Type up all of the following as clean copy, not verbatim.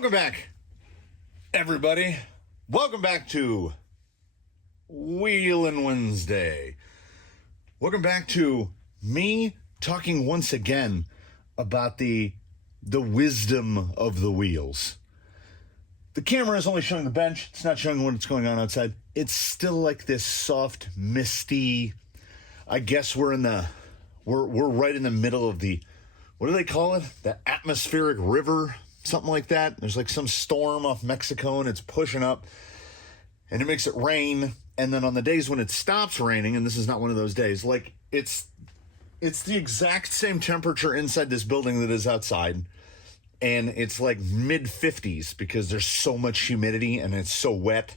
Welcome back, everybody. Welcome back to Wheelin Wednesday. Welcome back to me talking once again about the wisdom of the wheels. The camera is only showing the bench. It's not showing what's going on outside. It's still like this soft, misty. I guess we're right in the middle of the, what do they call it? The atmospheric river, something like that. There's like some storm off Mexico and it's pushing up and it makes it rain. And then on the days when it stops raining, and this is not one of those days, like it's the exact same temperature inside this building that is outside. And it's like mid 50s because there's so much humidity and it's so wet.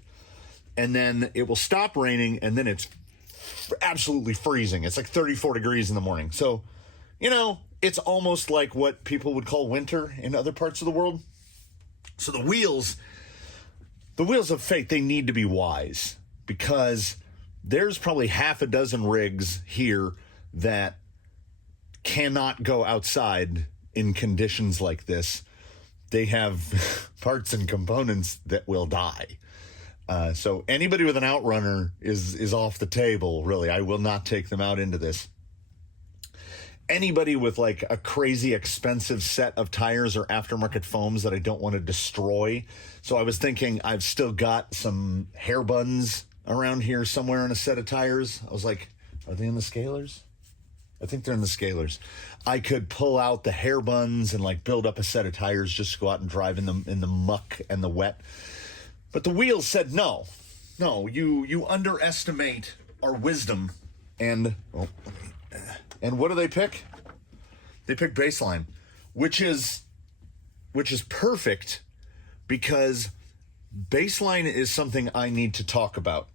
And then it will stop raining and then it's absolutely freezing. It's like 34 degrees in the morning. So, you know, it's almost like what people would call winter in other parts of the world. So the wheels of fate, they need to be wise because there's probably half a dozen rigs here that cannot go outside in conditions like this. They have parts and components that will die. So anybody with an outrunner is off the table, really. I will not take them out into this. Anybody with like a crazy expensive set of tires or aftermarket foams that I don't want to destroy. So I was thinking I've still got some hair buns around here somewhere in a set of tires. I was like, are they in the scalers? I think they're in the scalers. I could pull out the hair buns and like build up a set of tires just to go out and drive in the muck and the wet. But the wheels said, no, you underestimate our wisdom. And what do they pick? They pick baseline, which is perfect because baseline is something I need to talk about.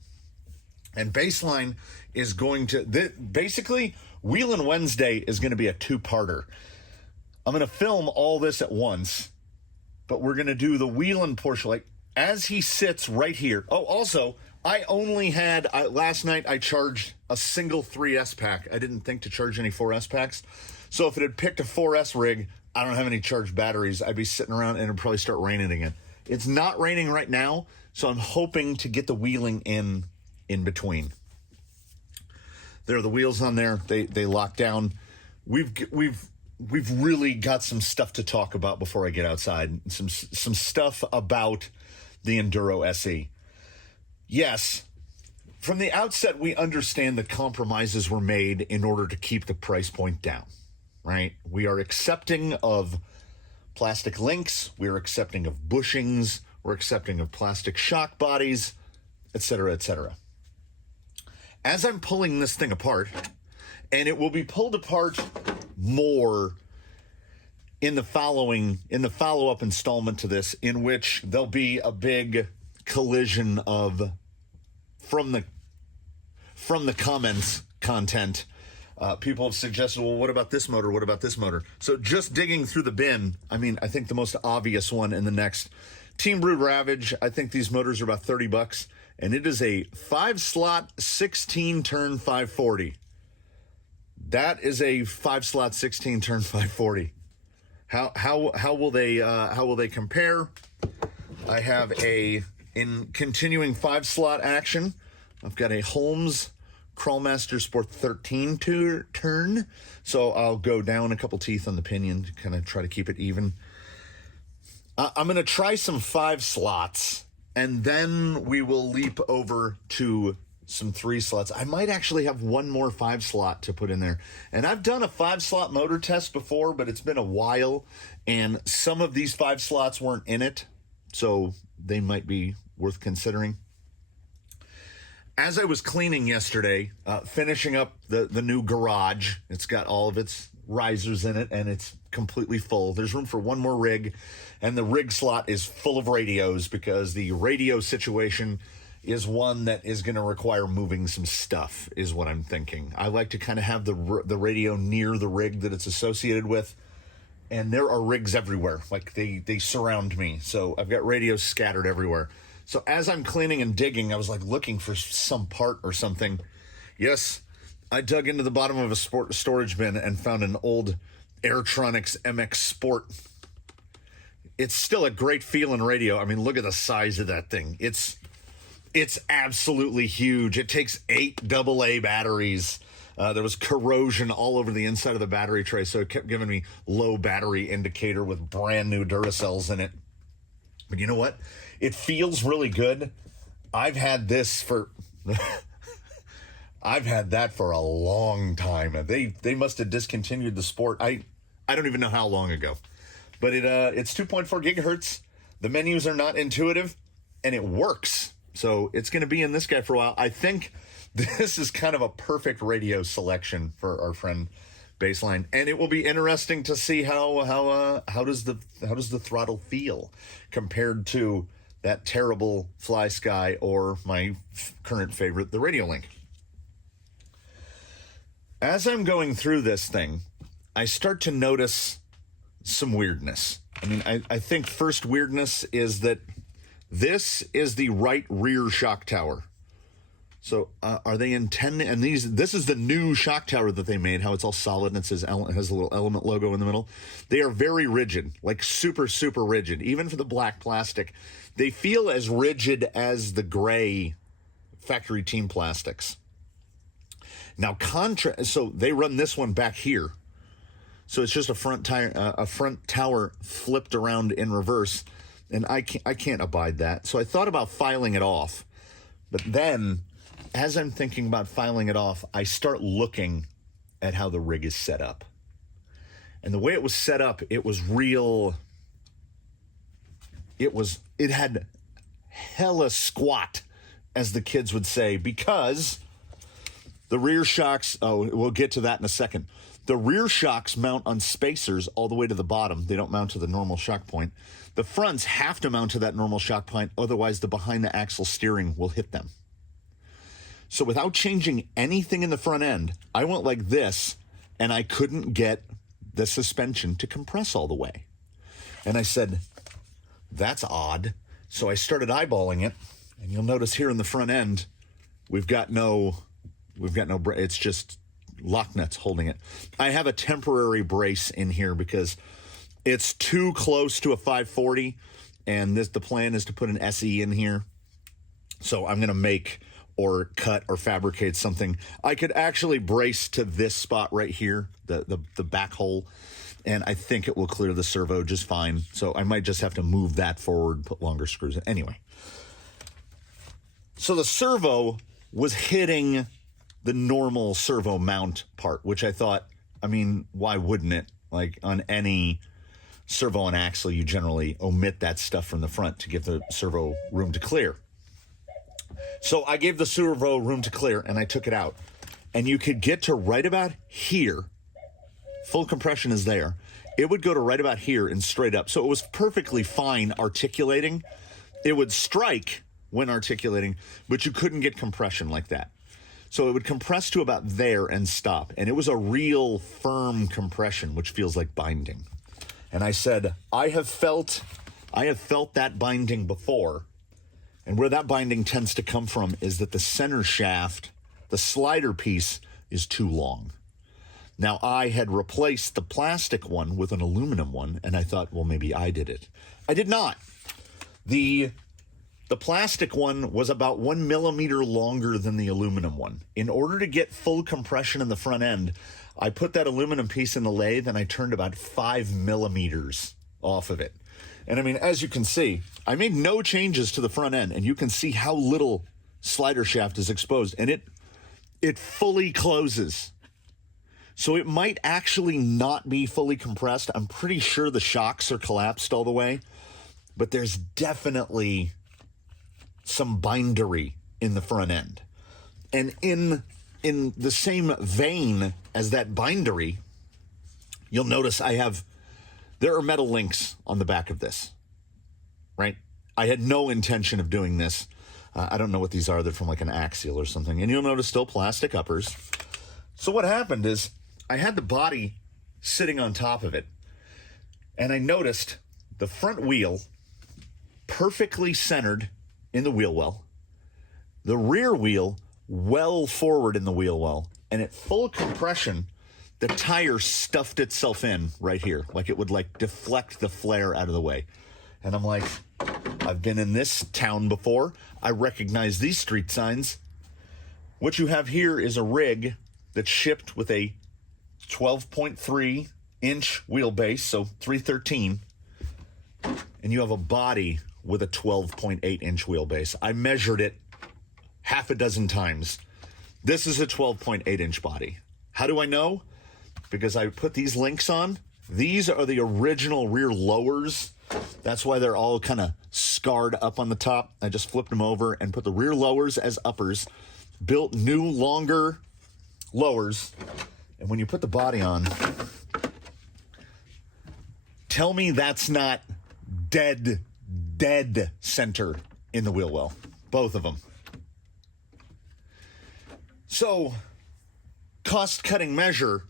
And baseline is going to, basically, Wheelin Wednesday is going to be a two-parter. I'm going to film all this at once, but we're going to do the Wheelin portion, like, as he sits right here. Oh, also, I only had, last night I charged a single 3S pack. I didn't think to charge any 4S packs. So if it had picked a 4S rig, I don't have any charged batteries. I'd be sitting around and it'd probably start raining again. It's not raining right now, so I'm hoping to get the wheeling in between. There are the wheels on there. They lock down. We've really got some stuff to talk about before I get outside. Some stuff about the Enduro SE. Yes, from the outset, we understand the compromises were made in order to keep the price point down, right? We are accepting of plastic links. We're accepting of bushings. We're accepting of plastic shock bodies, etc., etc. As I'm pulling this thing apart, and it will be pulled apart more in the follow-up installment to this, in which there'll be a big collision of from the comments content. People have suggested, well, what about this motor? What about this motor? So just digging through the bin, I mean, I think the most obvious one in the next Team Brewed Ravage, I think these motors are about $30, and it is a 5-slot 16-turn 540. That is a 5-slot 16-turn 540. How will they compare? I have in continuing 5-slot action, I've got a Holmes Crawlmaster Sport 13 turn. So I'll go down a couple teeth on the pinion to kind of try to keep it even. I'm going to try some 5 slots, and then we will leap over to some 3 slots. I might actually have one more 5-slot to put in there. And I've done a 5-slot motor test before, but it's been a while, and some of these 5 slots weren't in it, so they might be worth considering. As I was cleaning yesterday, finishing up the new garage, it's got all of its risers in it, and it's completely full. There's room for one more rig, and the rig slot is full of radios because the radio situation is one that is going to require moving some stuff, is what I'm thinking. I like to kind of have the radio near the rig that it's associated with, and there are rigs everywhere. Like, they surround me, so I've got radios scattered everywhere. So as I'm cleaning and digging, I was like looking for some part or something. Yes, I dug into the bottom of a storage bin and found an old Airtronics MX Sport it's still a great feeling radio. I mean, look at the size of that thing. It's absolutely huge. It takes 8 AA batteries. There was corrosion all over the inside of the battery tray, so it kept giving me low battery indicator with brand new Duracells in it. But you know what? It feels really good. I've had this for... I've had that for a long time. They must have discontinued the Sport. I don't even know how long ago. But it's 2.4 gigahertz. The menus are not intuitive, and it works. So it's going to be in this guy for a while. I think this is kind of a perfect radio selection for our friend Baseline, and it will be interesting to see how does the throttle feel compared to that terrible Fly Sky or my current favorite, the Radio Link. As I'm going through this thing, I start to notice some weirdness. I mean, I think first weirdness is that this is the right rear shock tower. So are they intending, and this is the new shock tower that they made, how it's all solid and it has a little element logo in the middle. They are very rigid, like super, super rigid. Even for the black plastic, they feel as rigid as the gray factory team plastics. Now, so they run this one back here. So it's just a front tower flipped around in reverse, and I can't abide that. So I thought about filing it off, but then, as I'm thinking about filing it off, I start looking at how the rig is set up. And the way it was set up, it was real. It had hella squat, as the kids would say, because the rear shocks, we'll get to that in a second. The rear shocks mount on spacers all the way to the bottom. They don't mount to the normal shock point. The fronts have to mount to that normal shock point, otherwise the behind the axle steering will hit them. So without changing anything in the front end, I went like this, and I couldn't get the suspension to compress all the way. And I said, that's odd. So I started eyeballing it, and you'll notice here in the front end, we've got no, it's just lock nuts holding it. I have a temporary brace in here because it's too close to a 540, and the plan is to put an SE in here. So I'm going to make or cut or fabricate something. I could actually brace to this spot right here, the back hole, and I think it will clear the servo just fine. So I might just have to move that forward, put longer screws in. Anyway, so the servo was hitting the normal servo mount part, which I thought, I mean, why wouldn't it? Like on any servo and axle, you generally omit that stuff from the front to give the servo room to clear. So I gave the servo room to clear, and I took it out. And you could get to right about here. Full compression is there. It would go to right about here and straight up. So it was perfectly fine articulating. It would strike when articulating, but you couldn't get compression like that. So it would compress to about there and stop. And it was a real firm compression, which feels like binding. And I said, I have felt that binding before. And where that binding tends to come from is that the center shaft, the slider piece, is too long. Now, I had replaced the plastic one with an aluminum one, and I thought, well, maybe I did it. I did not. The plastic one was about 1 millimeter longer than the aluminum one. In order to get full compression in the front end, I put that aluminum piece in the lathe, and I turned about 5 millimeters off of it. And I mean, as you can see, I made no changes to the front end, and you can see how little slider shaft is exposed, and it fully closes. So it might actually not be fully compressed. I'm pretty sure the shocks are collapsed all the way, but there's definitely some bindery in the front end. And in the same vein as that bindery, you'll notice there are metal links on the back of this, right? I had no intention of doing this. I don't know what these are. They're from like an Axial or something. And you'll notice still plastic uppers. So what happened is I had the body sitting on top of it, and I noticed the front wheel perfectly centered in the wheel well, the rear wheel well forward in the wheel well, and at full compression, the tire stuffed itself in right here, like it would like deflect the flare out of the way. And I'm like, I've been in this town before. I recognize these street signs. What you have here is a rig that's shipped with a 12.3 inch wheelbase, so 313. And you have a body with a 12.8 inch wheelbase. I measured it half a dozen times. This is a 12.8 inch body. How do I know? Because I put these links on. These are the original rear lowers. That's why they're all kind of scarred up on the top. I just flipped them over and put the rear lowers as uppers. Built new, longer lowers. And when you put the body on, tell me that's not dead center in the wheel well. Both of them. So, cost-cutting measure,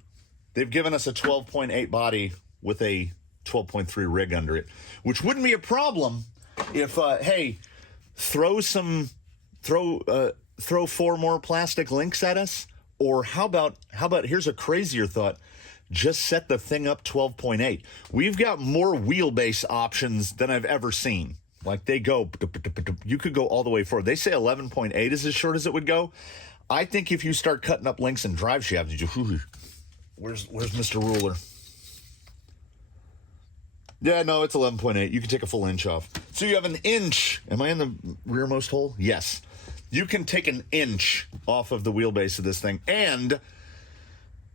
they've given us a 12.8 body with a 12.3 rig under it, which wouldn't be a problem if, hey, throw 4 more plastic links at us, or how about here's a crazier thought, just set the thing up 12.8. We've got more wheelbase options than I've ever seen. Like they go, you could go all the way forward. They say 11.8 is as short as it would go. I think if you start cutting up links and drive shafts, where's Mr. Ruler? Yeah, no, it's 11.8. You can take a full inch off. So you have an inch. Am I in the rearmost hole? Yes. You can take an inch off of the wheelbase of this thing. And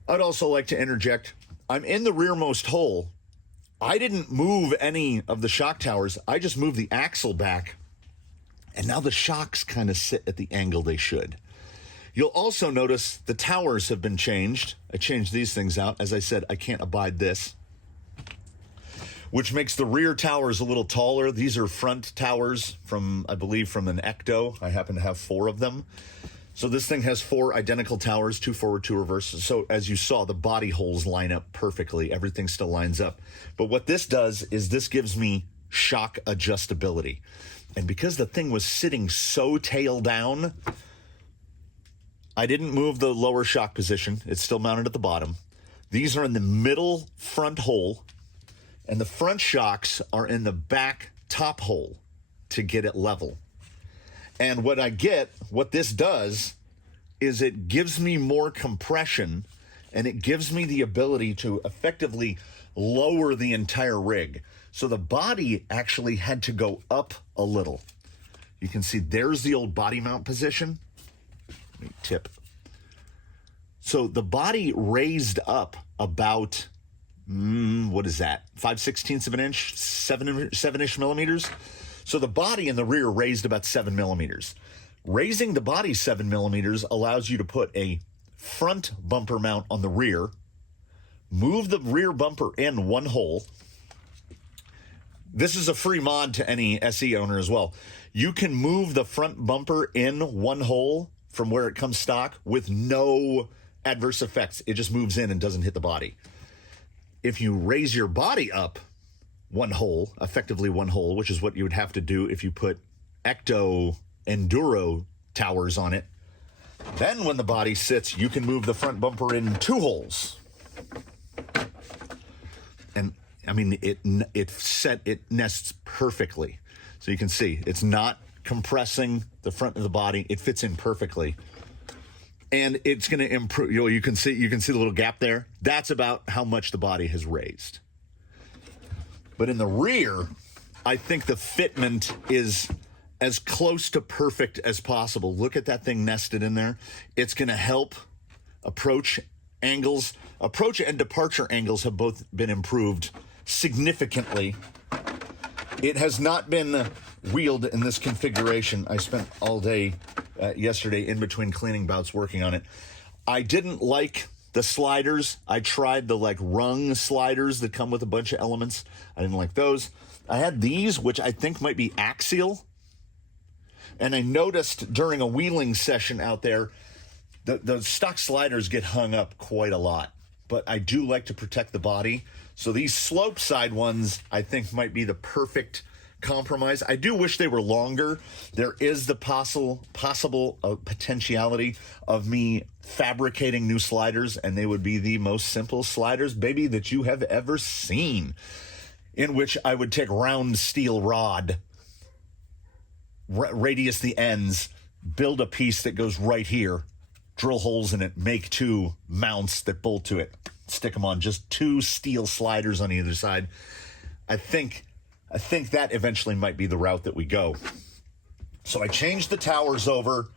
I'd also like to interject, I'm in the rearmost hole. I didn't move any of the shock towers. I just moved the axle back. And now the shocks kind of sit at the angle they should. You'll also notice the towers have been changed. I changed these things out. As I said, I can't abide this, which makes the rear towers a little taller. These are front towers from, I believe, from an Ecto. I happen to have 4 of them. So this thing has 4 identical towers, 2 forward, 2 reverse. So as you saw, the body holes line up perfectly. Everything still lines up. But what this does is this gives me shock adjustability. And because the thing was sitting so tail down, I didn't move the lower shock position. It's still mounted at the bottom. These are in the middle front hole, and the front shocks are in the back top hole to get it level. And what this does is it gives me more compression, and it gives me the ability to effectively lower the entire rig. So the body actually had to go up a little. You can see there's the old body mount position. Tip. So the body raised up about, what is that? 5/16 of an inch, 7-ish millimeters. So the body in the rear raised about 7 millimeters. Raising the body 7 millimeters allows you to put a front bumper mount on the rear, move the rear bumper in 1 hole. This is a free mod to any SE owner as well. You can move the front bumper in 1 hole from where it comes stock with no adverse effects. It just moves in and doesn't hit the body. If you raise your body up 1 hole, effectively 1 hole, which is what you would have to do if you put Ecto Enduro towers on it, then when the body sits, you can move the front bumper in 2 holes. And I mean, it nests perfectly. So you can see it's not compressing the front of the body. It fits in perfectly. And it's going to improve. You can see the little gap there. That's about how much the body has raised. But in the rear, I think the fitment is as close to perfect as possible. Look at that thing nested in there. It's going to help approach angles. Approach and departure angles have both been improved significantly. It has not been wheeled in this configuration. I spent all day yesterday in between cleaning bouts working on it. I didn't like the sliders. I tried the rung sliders that come with a bunch of elements. I didn't like those. I had these, which I think might be axial. And I noticed during a wheeling session out there, the stock sliders get hung up quite a lot. But I do like to protect the body. So these slope side ones, I think, might be the perfect compromise. I do wish they were longer. There is the possible potentiality of me fabricating new sliders, and they would be the most simple sliders, baby, that you have ever seen. in which I would take round steel rod, radius the ends, build a piece that goes right here, drill holes in it, make 2 mounts that bolt to it, stick them on, just 2 steel sliders on either side. I think that eventually might be the route that we go. So I changed the towers over,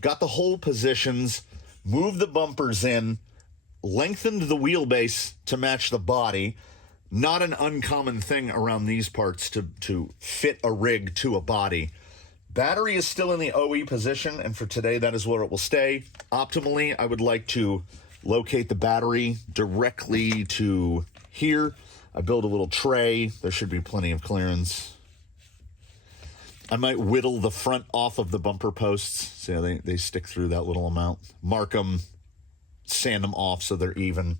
got the hole positions, moved the bumpers in, lengthened the wheelbase to match the body. Not an uncommon thing around these parts to fit a rig to a body. Battery is still in the OE position, and for today, that is where it will stay. Optimally, I would like to locate the battery directly to here. I build a little tray. There should be plenty of clearance. I might whittle the front off of the bumper posts. See, they stick through that little amount. Mark them, sand them off so they're even.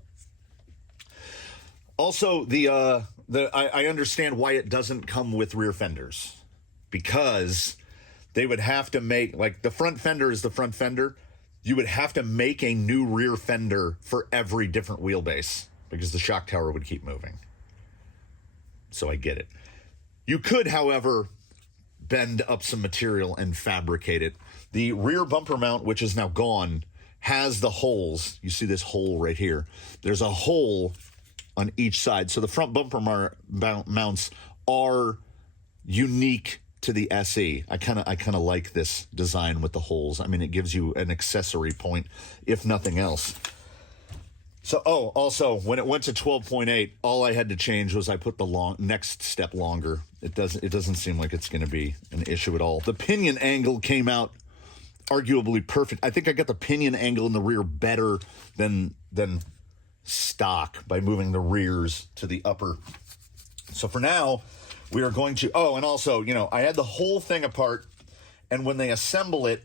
Also, I understand why it doesn't come with rear fenders, because they would have to make, like, the front fender is the front fender. You would have to make a new rear fender for every different wheelbase because the shock tower would keep moving. So I get it. You could, however, bend up some material and fabricate it. The rear bumper mount, which is now gone, has the holes. You see this hole right here. There's a hole on each side. So the front bumper mounts are unique to the SE. I kind of like this design with the holes. I mean, it gives you an accessory point, if nothing else. So, also, when it went to 12.8, all I had to change was I put the next step longer. It doesn't seem like it's going to be an issue at all. The pinion angle came out arguably perfect. I think I got the pinion angle in the rear better than stock by moving the rears to the upper. So for now, we are going to, and also, I had the whole thing apart, and when they assemble it,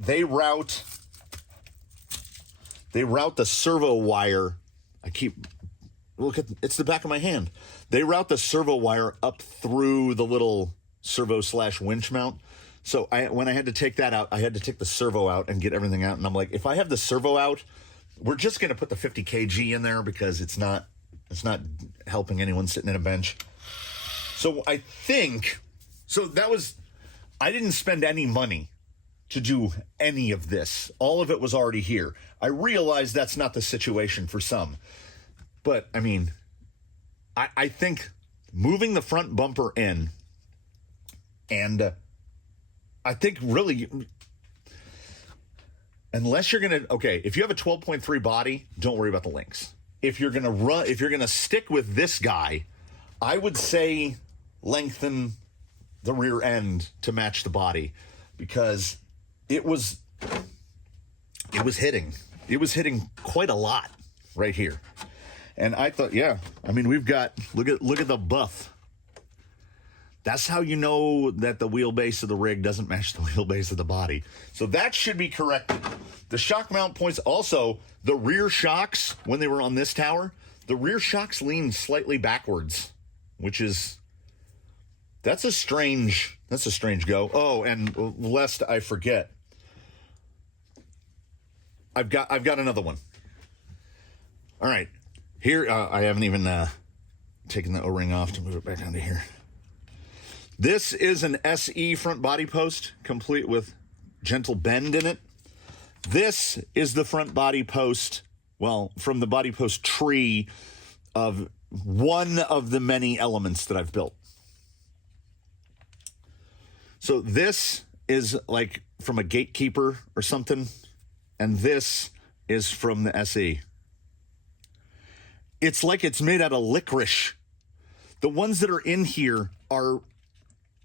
they route the servo wire. It's the back of my hand. They route the servo wire up through the little servo/winch mount. So when I had to take that out, I had to take the servo out and get everything out. And I'm like, if I have the servo out, we're just going to put the 50 kg in there because it's not helping anyone sitting in a bench. So I didn't spend any money to do any of this. All of it was already here. I realize that's not the situation for some. But, I mean, I think moving the front bumper in, and I think really, unless you're going to, if you have a 12.3 body, don't worry about the links. If you're going to stick with this guy, I would say lengthen the rear end to match the body, because it was hitting quite a lot right here. And I thought, we've got, look at the buff. That's how you know that the wheelbase of the rig doesn't match the wheelbase of the body. So that should be corrected. The shock mount points, also, the rear shocks, when they were on this tower, the rear shocks leaned slightly backwards, which is, that's a strange go. Oh, and lest I forget, I've got another one. All right. Here, I haven't even taken the O-ring off to move it back down to here. This is an SE front body post, complete with gentle bend in it. This is the front body post, from the body post tree of one of the many elements that I've built. So this is like from a gatekeeper or something, and this is from the SE. It's like it's made out of licorice. The ones that are in here are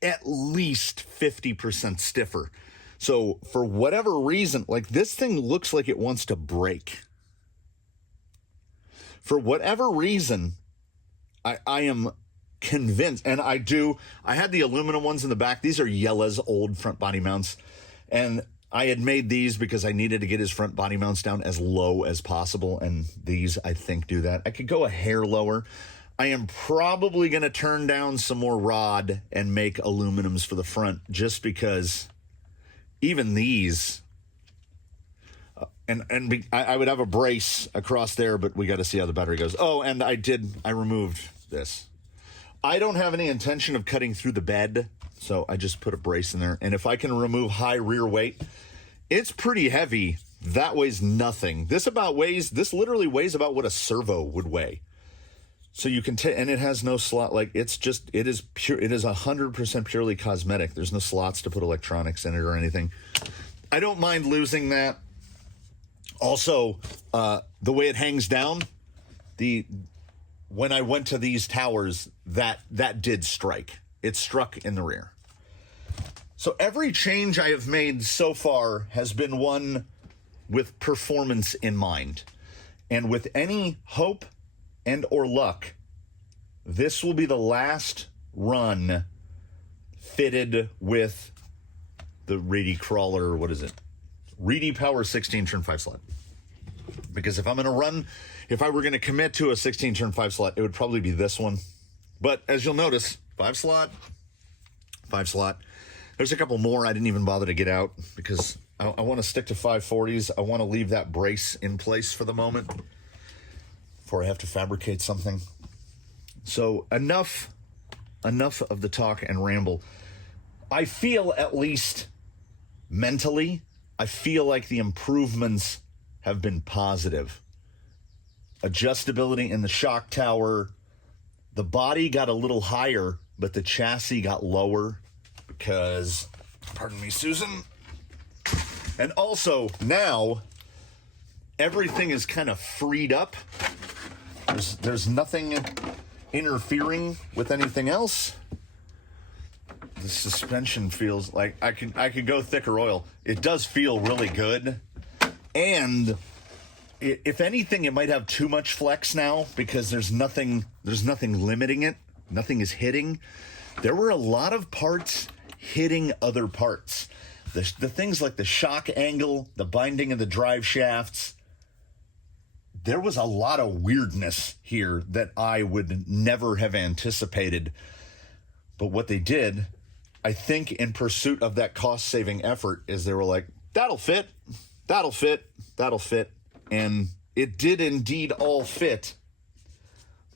at least 50% stiffer. So for whatever reason, like, this thing looks like it wants to break. For whatever reason, I am convinced, and I had the aluminum ones in the back. These are Yella's old front body mounts, and I had made these because I needed to get his front body mounts down as low as possible, and these, I think, do that. I could go a hair lower. I am probably going to turn down some more rod and make aluminums for the front, just because even these, I would have a brace across there, but we got to see how the battery goes. Oh, and I removed this. I don't have any intention of cutting through the bed, so I just put a brace in there. And if I can remove high rear weight, it's pretty heavy. That weighs nothing. This literally weighs about what a servo would weigh. So you can and it has no slot. Like, it is pure. It is 100% purely cosmetic. There's no slots to put electronics in it or anything. I don't mind losing that. Also, the way it hangs down, when I went to these towers, that did strike. It struck in the rear. So every change I have made so far has been one with performance in mind. And with any hope and or luck, this will be the last run fitted with the Reedy Crawler, what is it? Reedy Power 16 turn 5 slot. Because if I were going to commit to a 16 turn 5 slot, it would probably be this one. But as you'll notice, 5 slot. There's a couple more I didn't even bother to get out because I want to stick to 540s. I want to leave that brace in place for the moment before I have to fabricate something. So enough of the talk and ramble. I feel, at least mentally, I feel like the improvements have been positive. Adjustability in the shock tower. The body got a little higher, but the chassis got lower because, pardon me, Susan. And also, now, everything is kind of freed up. There's nothing interfering with anything else. The suspension feels like I could go thicker oil. It does feel really good. And if anything, it might have too much flex now because there's nothing limiting it. Nothing is hitting. There were a lot of parts hitting other parts. The things like the shock angle, the binding of the drive shafts. There was a lot of weirdness here that I would never have anticipated. But what they did, I think in pursuit of that cost-saving effort, is they were like, that'll fit. And it did indeed all fit.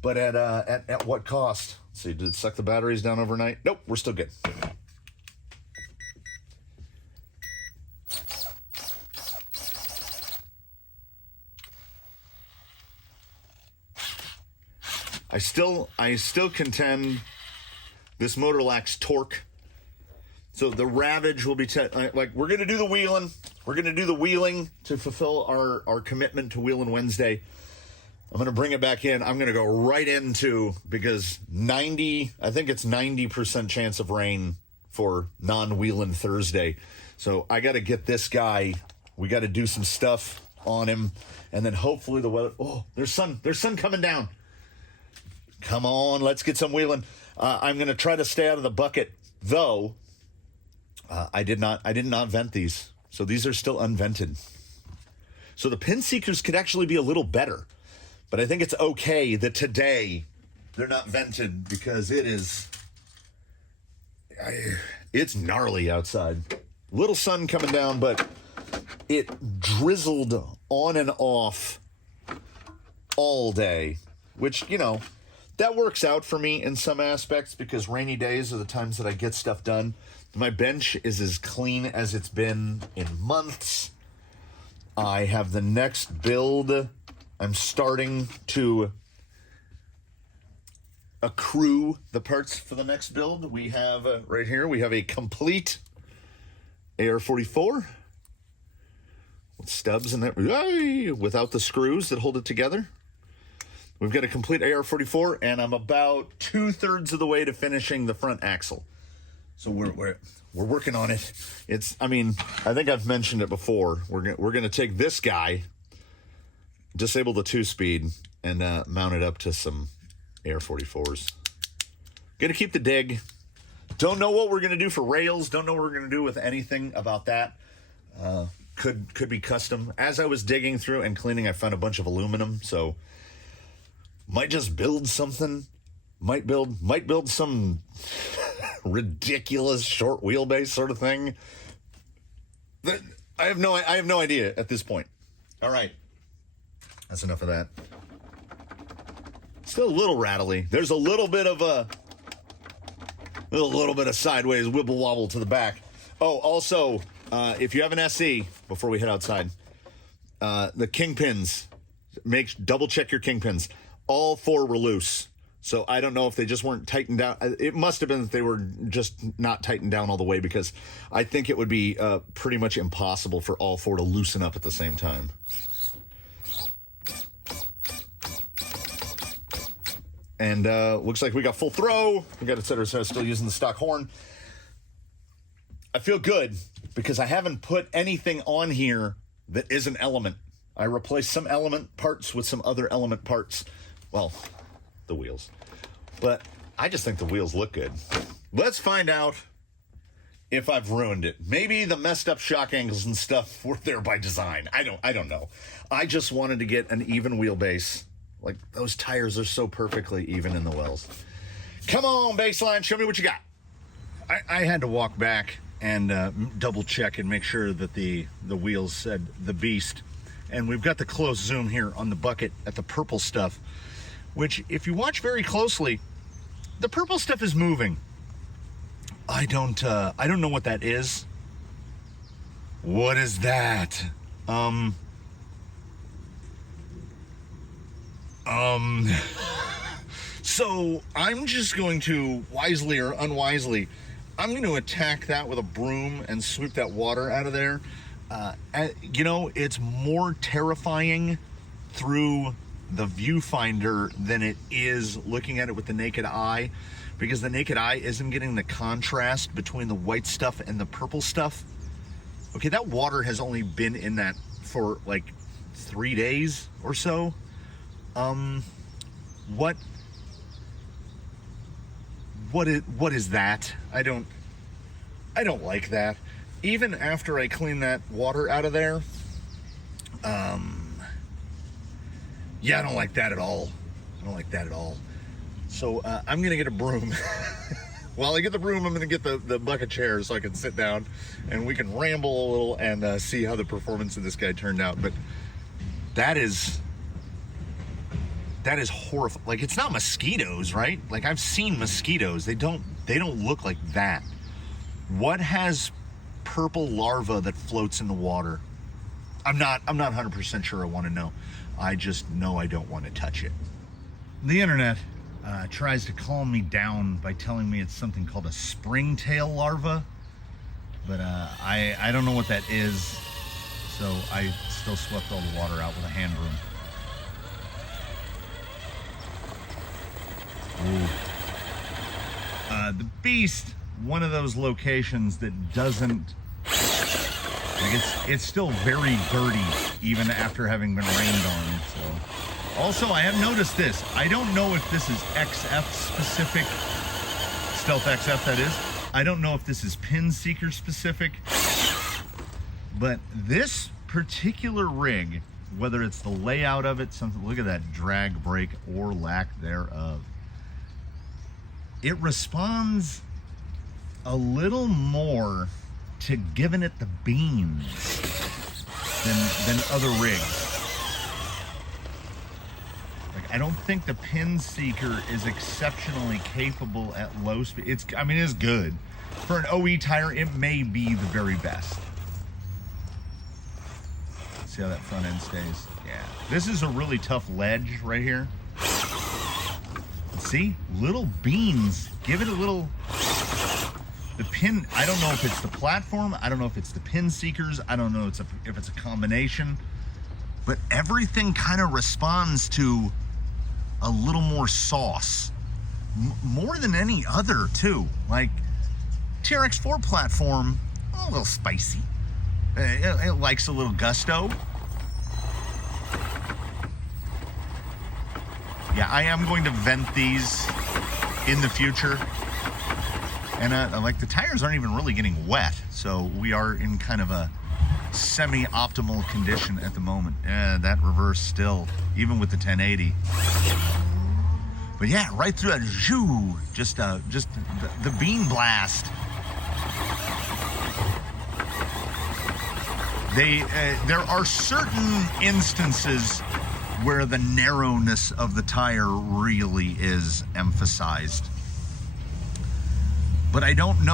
But at what cost? Let's see, did it suck the batteries down overnight? Nope, we're still good. I still contend this motor lacks torque. So the Ravage will be we're going to do the Wheelin. We're going to do the wheeling to fulfill our commitment to Wheelin Wednesday. I'm going to bring it back in. I'm going to go right into, because I think it's 90% chance of rain for non-Wheelin Thursday. So I got to get this guy. We got to do some stuff on him. And then hopefully the weather. Oh, there's sun coming down. Come on, let's get some wheeling. I'm going to try to stay out of the bucket, though. I did not vent these, so these are still unvented. So the pin seekers could actually be a little better, but I think it's okay that today they're not vented because it's gnarly outside. Little sun coming down, but it drizzled on and off all day, which, that works out for me in some aspects because rainy days are the times that I get stuff done. My bench is as clean as it's been in months. I have the next build. I'm starting to accrue the parts for the next build. We have right here, we have a complete AR-44 with stubs in there, without the screws that hold it together. We've got a complete AR-44, and I'm about 2/3 of the way to finishing the front axle. So we're working on it. I think I've mentioned it before. We're gonna take this guy, disable the 2-speed, and mount it up to some AR-44s. Gonna keep the dig. Don't know what we're gonna do for rails. Don't know what we're gonna do with anything about that. Could be custom. As I was digging through and cleaning, I found a bunch of aluminum, so might just build something. Might build some ridiculous short wheelbase sort of thing. I have no idea at this point. All right, that's enough of that. Still a little rattly. There's a little bit of a little bit of sideways wibble wobble to the back. Oh, also, if you have an SE, before we head outside, the kingpins, double check your kingpins. All 4 were loose. So I don't know if they just weren't tightened down. It must have been that they were just not tightened down all the way, because I think it would be pretty much impossible for all 4 to loosen up at the same time. And looks like we got full throw. We got to set ourselves still using the stock horn. I feel good because I haven't put anything on here that is an element. I replaced some element parts with some other element parts. Well, the wheels. But I just think the wheels look good. Let's find out if I've ruined it. Maybe the messed up shock angles and stuff were there by design. I don't know. I just wanted to get an even wheelbase. Like, those tires are so perfectly even in the wells. Come on, baseline, show me what you got. I had to walk back and double check and make sure that the wheels said the Beast. And we've got the close zoom here on the bucket at the purple stuff, which, if you watch very closely, the purple stuff is moving. I don't know what that is. What is that? So I'm just going to, wisely or unwisely, I'm going to attack that with a broom and sweep that water out of there. You know, it's more terrifying through the viewfinder than it is looking at it with the naked eye, because the naked eye isn't getting the contrast between the white stuff and the purple stuff. Okay, that water has only been in that for like 3 days or so. What is that? I don't like that. Even after I clean that water out of there, yeah, I don't like that at all. I don't like that at all. So I'm gonna get a broom. While I get the broom, I'm gonna get the bucket chair so I can sit down and we can ramble a little and see how the performance of this guy turned out. But that is horrifying. Like, it's not mosquitoes, right? Like, I've seen mosquitoes. They don't look like that. What has purple larva that floats in the water? I'm not 100% sure I want to know. I just know I don't want to touch it. The internet tries to calm me down by telling me it's something called a springtail larva, but I don't know what that is, so I still swept all the water out with a hand broom. The Beast, one of those locations that doesn't, like, it's still very dirty even after having been rained on. So, also, I have noticed this. I don't know if this is XF specific, Stealth XF that is. I don't know if this is Pin Seeker specific, but this particular rig, whether it's the layout of it, something, look at that drag brake or lack thereof. It responds a little more to giving it the beans than other rigs. Like, I don't think the Pin Seeker is exceptionally capable at low speed. It's good. For an OE tire, it may be the very best. See how that front end stays? Yeah. This is a really tough ledge right here. See, little beans, give it a little, the pin, I don't know if it's the platform, I don't know if it's the Pin Seekers, I don't know if it's a combination, but everything kind of responds to a little more sauce, more than any other too. Like TRX4 platform, a little spicy, it likes a little gusto. Yeah, I am going to vent these in the future. And like, the tires aren't even really getting wet, so we are in kind of a semi-optimal condition at the moment. That reverse still, even with the 1080. But yeah, right through that, just the bean blast. There are certain instances where the narrowness of the tire really is emphasized. but I don't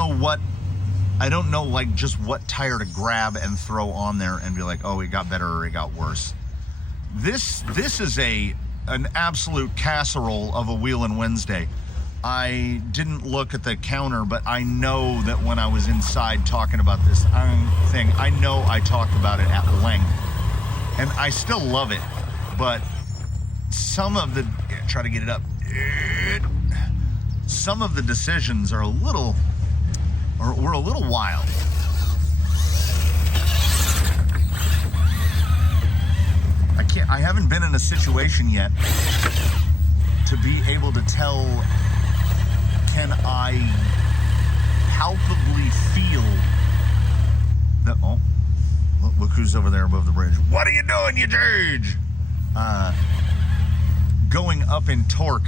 know like just what tire to grab and throw on there and be like, oh, it got better or it got worse. This is an absolute casserole of a Wheelin' Wednesday. I didn't look at the counter, but I know that when I was inside talking about this thing, I know I talked about it at length, and I still love it, but some of the, try to get it up, some of the decisions are were a little wild. I haven't been in a situation yet to be able to tell, can I palpably feel that, oh, look who's over there above the bridge. What are you doing, you George? Going up in torque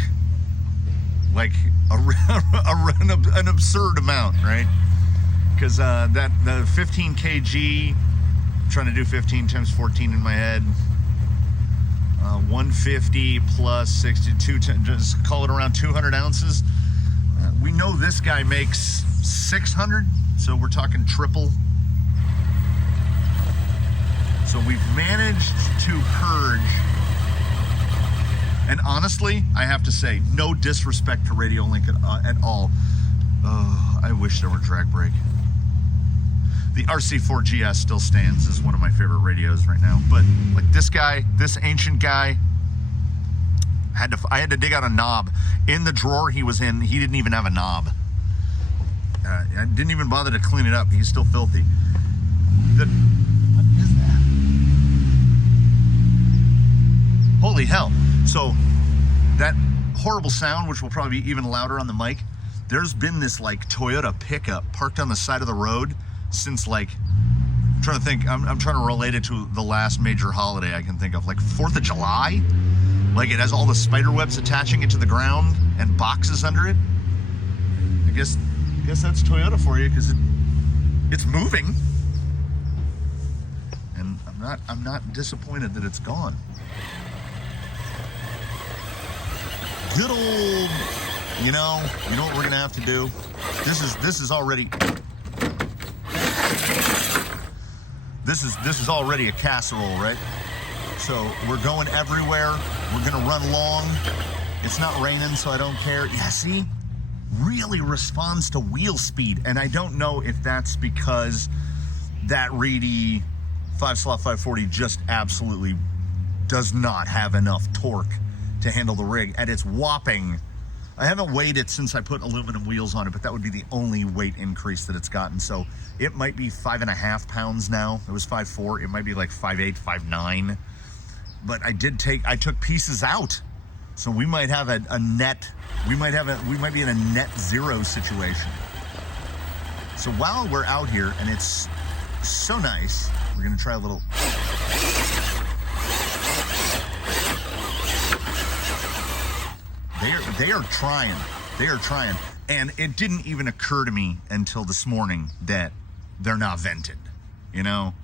like an absurd amount, right? Because the 15 kg, I'm trying to do 15 times 14 in my head. 150 plus 62, just call it around 200 ounces. We know this guy makes 600, so we're talking triple. So we've managed to purge. And honestly, I have to say, no disrespect to Radio Link at all. Oh, I wish there were drag brake. The RC4GS still stands as one of my favorite radios right now. But like this guy, this ancient guy, I had to dig out a knob. In the drawer he was in, he didn't even have a knob. I didn't even bother to clean it up. He's still filthy. What is that? Holy hell. So that horrible sound, which will probably be even louder on the mic, there's been this like Toyota pickup parked on the side of the road since like, I'm trying to think, I'm trying to relate it to the last major holiday I can think of, like 4th of July. Like it has all the spider webs attaching it to the ground and boxes under it. I guess that's Toyota for you, because it's moving. And I'm not disappointed that it's gone. Good old, you know what we're gonna have to do? This is already a casserole, right? So we're going everywhere. We're gonna run long. It's not raining, so I don't care. Yeah, see? Really responds to wheel speed. And I don't know if that's because that Reedy 5-slot 540 just absolutely does not have enough torque to handle the rig at its whopping. I haven't weighed it since I put aluminum wheels on it, but that would be the only weight increase that it's gotten. So it might be 5.5 pounds now. It was 5.4. It might be like 5.8, 5.9. But I took pieces out. So we might have we might be in a net zero situation. So while we're out here and it's so nice, we're gonna try a little. They are trying. And it didn't even occur to me until this morning that they're not vented, you know?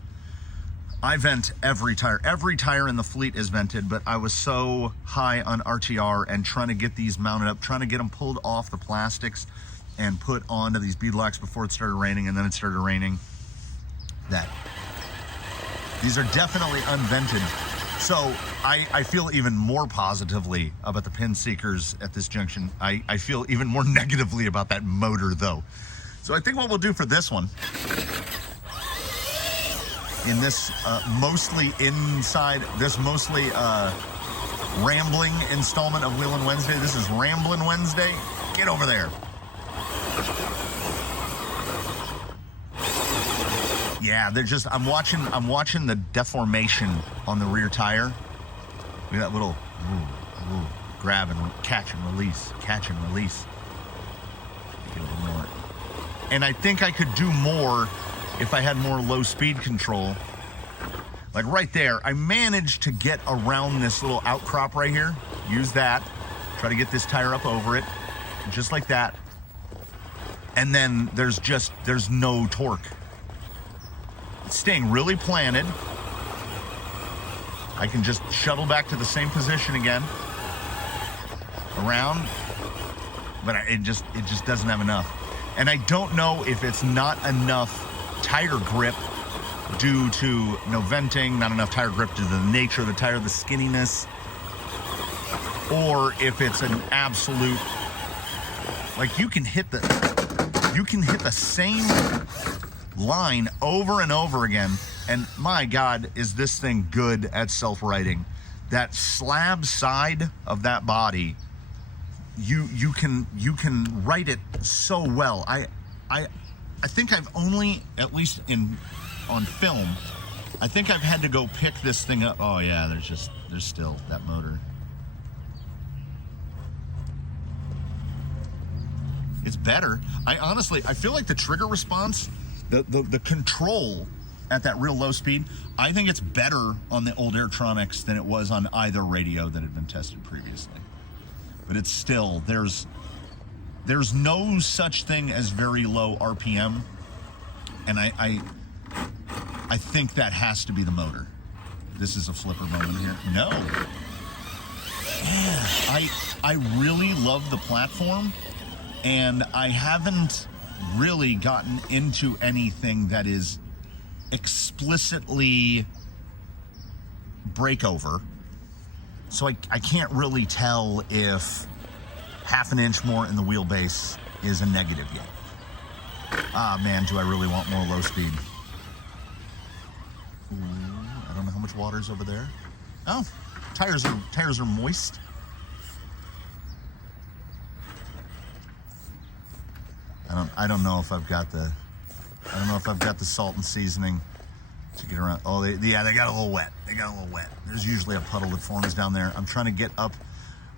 I vent every tire. Every tire in the fleet is vented, but I was so high on RTR and trying to get these mounted up, trying to get them pulled off the plastics and put onto these beadlocks before it started raining, and then it started raining, that these are definitely unvented. So I feel even more positively about the pin seekers at this junction. I feel even more negatively about that motor though. So I think what we'll do for this one, in this mostly rambling installment of Wheelin' Wednesday. This is Ramblin' Wednesday. Get over there. Yeah, they're just, I'm watching the deformation on the rear tire. Look at that little grab and catch and release. And I think I could do more if I had more low speed control. Like right there, I managed to get around this little outcrop right here. Use that. Try to get this tire up over it. Just like that. And then there's no torque. It's staying really planted. I can just shuttle back to the same position again. Around. But it just doesn't have enough. And I don't know if it's not enough tire grip due to no venting, not enough tire grip due to the nature of the tire, the skinniness, or if it's an absolute, like you can hit the same line over and over again, and my God, is this thing good at self-righting. That slab side of that body, you can write it so well. I think I've only, at least on film, I think I've had to go pick this thing up. Oh yeah, there's still that motor. It's better. I feel like the trigger response, the control at that real low speed, I think it's better on the old Airtronics than it was on either radio that had been tested previously. But it's still, there's no such thing as very low RPM, and I think that has to be the motor. This is a flipper moment here. No. Yeah, I really love the platform, and I haven't really gotten into anything that is explicitly breakover. So I can't really tell if half an inch more in the wheelbase is a negative yet. Ah, man, do I really want more low speed. Ooh, I don't know how much water's over there. Oh, tires are moist. I don't know if I've got the salt and seasoning to get around. Oh, they got a little wet. There's usually a puddle that forms down there. I'm trying to get up.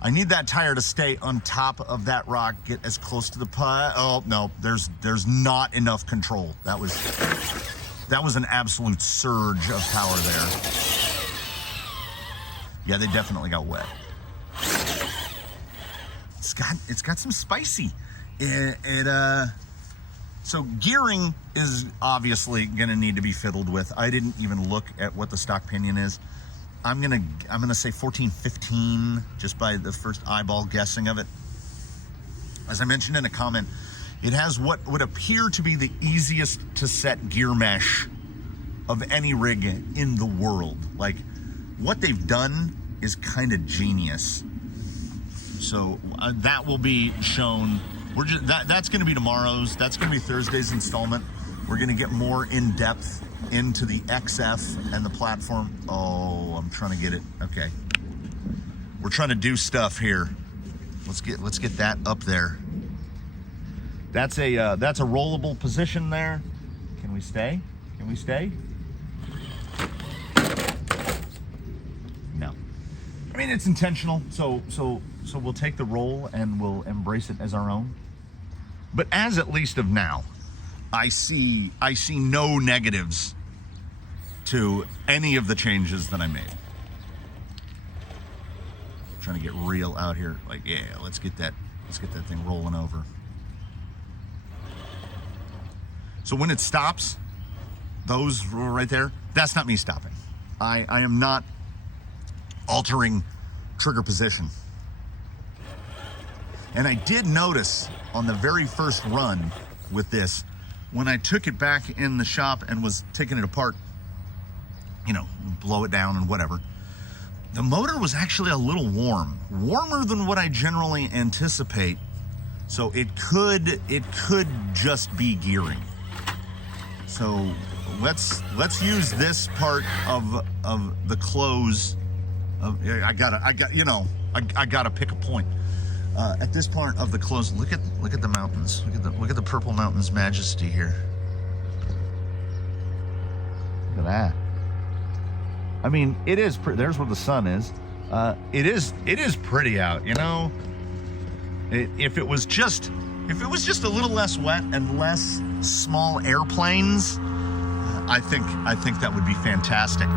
I need that tire to stay on top of that rock, get as close to the putt. Oh no, there's not enough control. That was an absolute surge of power there. Yeah, they definitely got wet. It's got some spicy. So gearing is obviously gonna need to be fiddled with. I didn't even look at what the stock pinion is. I'm gonna say 14, 15, just by the first eyeball guessing of it. As I mentioned in a comment, it has what would appear to be the easiest to set gear mesh of any rig in the world. Like, what they've done is kind of genius. So that will be shown. That's going to be tomorrow's. That's going to be Thursday's installment. We're going to get more in depth into the XF and the platform. Oh, I'm trying to get it. Okay, we're trying to do stuff here. Let's get that up there. That's a rollable position there. Can we stay? No. I mean, it's intentional. So we'll take the roll and we'll embrace it as our own. But as at least of now, I see no negatives to any of the changes that I made. I'm trying to get real out here. Like, yeah, let's get that thing rolling over. So when it stops, those right there, that's not me stopping. I am not altering trigger position. And I did notice on the very first run with this, when I took it back in the shop and was taking it apart, blow it down and whatever, the motor was actually a little warmer than what I generally anticipate. So it could just be gearing. So let's use this part of the close. I gotta pick a point. At this part of the close, look at the mountains. Look at the Purple Mountains majesty here. Look at that. I mean, it is. There's where the sun is. It is pretty out. If it was just a little less wet and less small airplanes, I think that would be fantastic.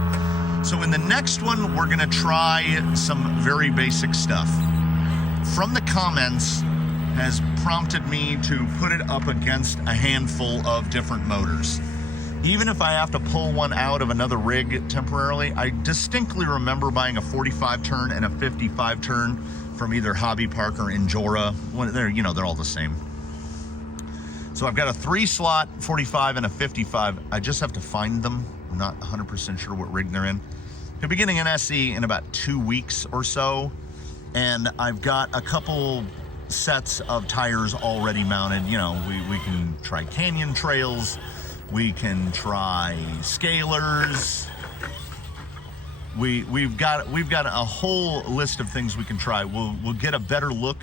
So in the next one, we're gonna try some very basic stuff. From the comments has prompted me to put it up against a handful of different motors. Even if I have to pull one out of another rig temporarily, I distinctly remember buying a 45 turn and a 55 turn from either Hobby Park or Enduro. They're all the same. So I've got a 3-slot 45 and a 55. I just have to find them. I'm not 100% sure what rig they're in. They're beginning an SE in about 2 weeks or so. And I've got a couple sets of tires already mounted. You know, we can try canyon trails. We can try scalers. We've got a whole list of things we can try. We'll get a better look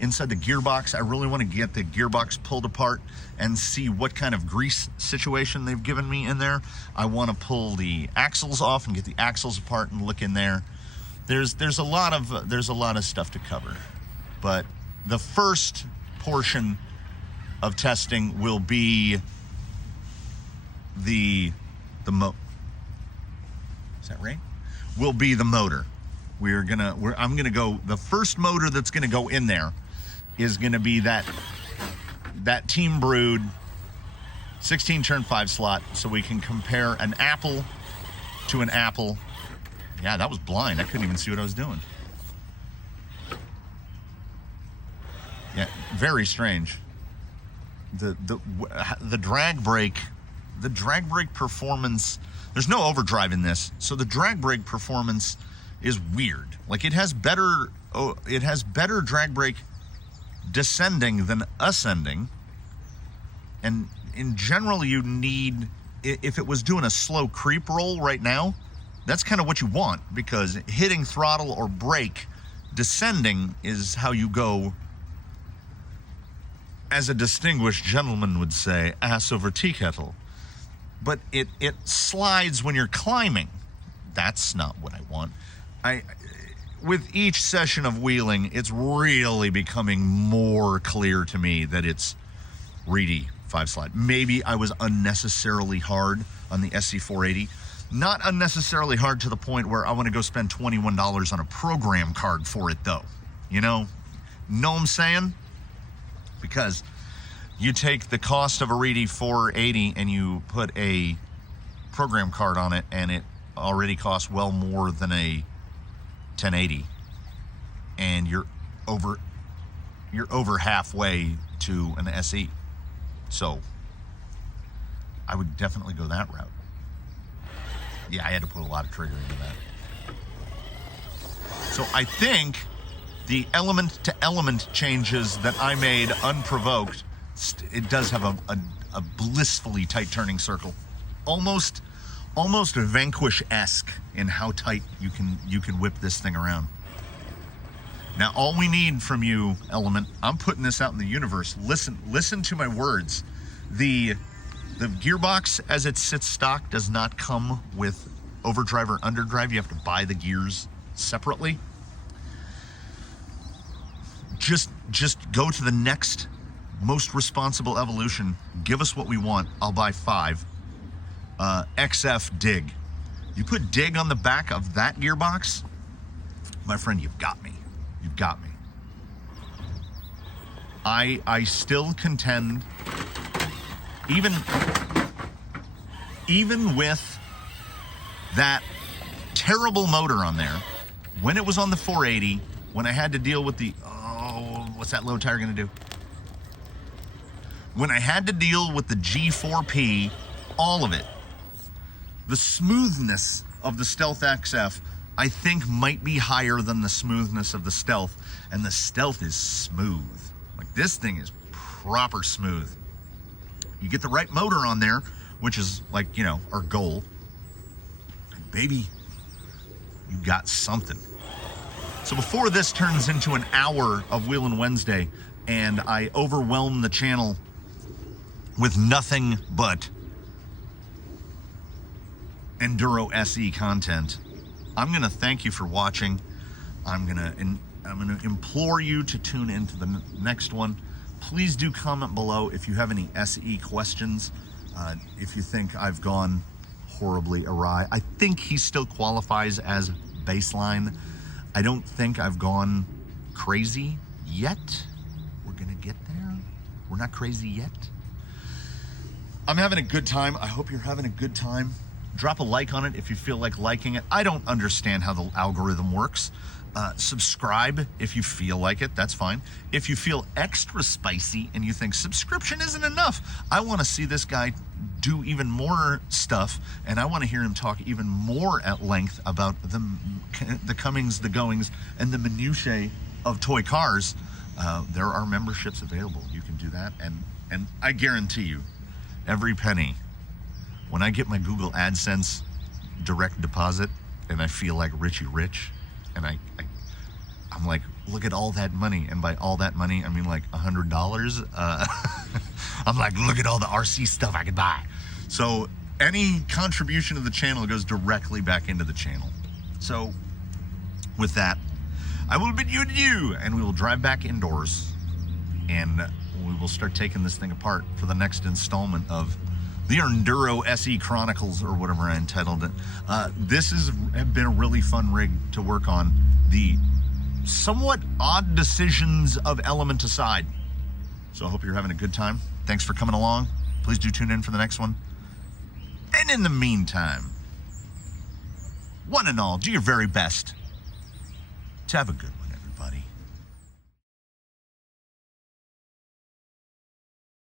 inside the gearbox. I really want to get the gearbox pulled apart and see what kind of grease situation they've given me in there. I want to pull the axles off and get the axles apart and look in there. There's a lot of stuff to cover, but the first portion of testing will be the is that right? Will be the motor. I'm gonna go. The first motor that's gonna go in there is gonna be that Team Brewed 16 turn 5 slot, so we can compare an apple to an apple. Yeah, that was blind. I couldn't even see what I was doing. Yeah, very strange. The drag brake performance. There's no overdrive in this, so the drag brake performance is weird. Like it has better drag brake descending than ascending, and in general you need, if it was doing a slow creep roll right now, that's kind of what you want, because hitting throttle or brake descending is how you go, as a distinguished gentleman would say, ass over tea kettle. But it slides when you're climbing. That's not what I want. With each session of wheeling, it's really becoming more clear to me that it's reedy 5-slot. Maybe I was unnecessarily hard on the SC480. Not unnecessarily hard to the point where I want to go spend $21 on a program card for it, though. You know what I'm saying? Because you take the cost of a reedy 480 and you put a program card on it, and it already costs well more than a 1080, and you're over halfway to an SE. So I would definitely go that route. Yeah, I had to put a lot of trigger into that. So I think the element to element changes that I made unprovoked, it does have a blissfully tight turning circle, almost Vanquish-esque in how tight you can whip this thing around. Now, all we need from you, Element, I'm putting this out in the universe. Listen to my words. The gearbox as it sits stock does not come with overdrive or underdrive. You have to buy the gears separately. Just go to the next most responsible evolution. Give us what we want. I'll buy 5. XF dig. You put dig on the back of that gearbox, my friend, you've got me. You've got me. I still contend, even with that terrible motor on there, when it was on the 480, when I had to deal with the, what's that low tire gonna do? When I had to deal with the G4P, all of it, the smoothness of the Stealth XF, I think, might be higher than the smoothness of the Stealth, and the Stealth is smooth. Like, this thing is proper smooth. You get the right motor on there, which is, like, you know, our goal, and baby, you got something. So before this turns into an hour of Wheelin' Wednesday and I overwhelm the channel with nothing but Enduro SE content, I'm gonna thank you for watching. I'm gonna implore you to tune into the next one. Please do comment below if you have any SE questions. If you think I've gone horribly awry, I think he still qualifies as baseline. I don't think I've gone crazy yet. We're gonna get there. We're not crazy yet. I'm having a good time. I hope you're having a good time. Drop a like on it if you feel like liking it. I don't understand how the algorithm works. Subscribe if you feel like it. That's fine. If you feel extra spicy and you think subscription isn't enough, I want to see this guy do even more stuff, and I want to hear him talk even more at length about the comings, the goings, and the minutiae of toy cars. There are memberships available. You can do that, and I guarantee you, every penny, when I get my Google AdSense direct deposit and I feel like Richie Rich, and I'm like, look at all that money, and by all that money, I mean like $100. I'm like, look at all the RC stuff I could buy. So any contribution to the channel goes directly back into the channel. So with that, I will bid you adieu, and we will drive back indoors, and we will start taking this thing apart for the next installment of the Enduro SE Chronicles, or whatever I entitled it. This has been a really fun rig to work on. The somewhat odd decisions of Element aside. So I hope you're having a good time. Thanks for coming along. Please do tune in for the next one. And in the meantime, one and all, do your very best to have a good one, everybody.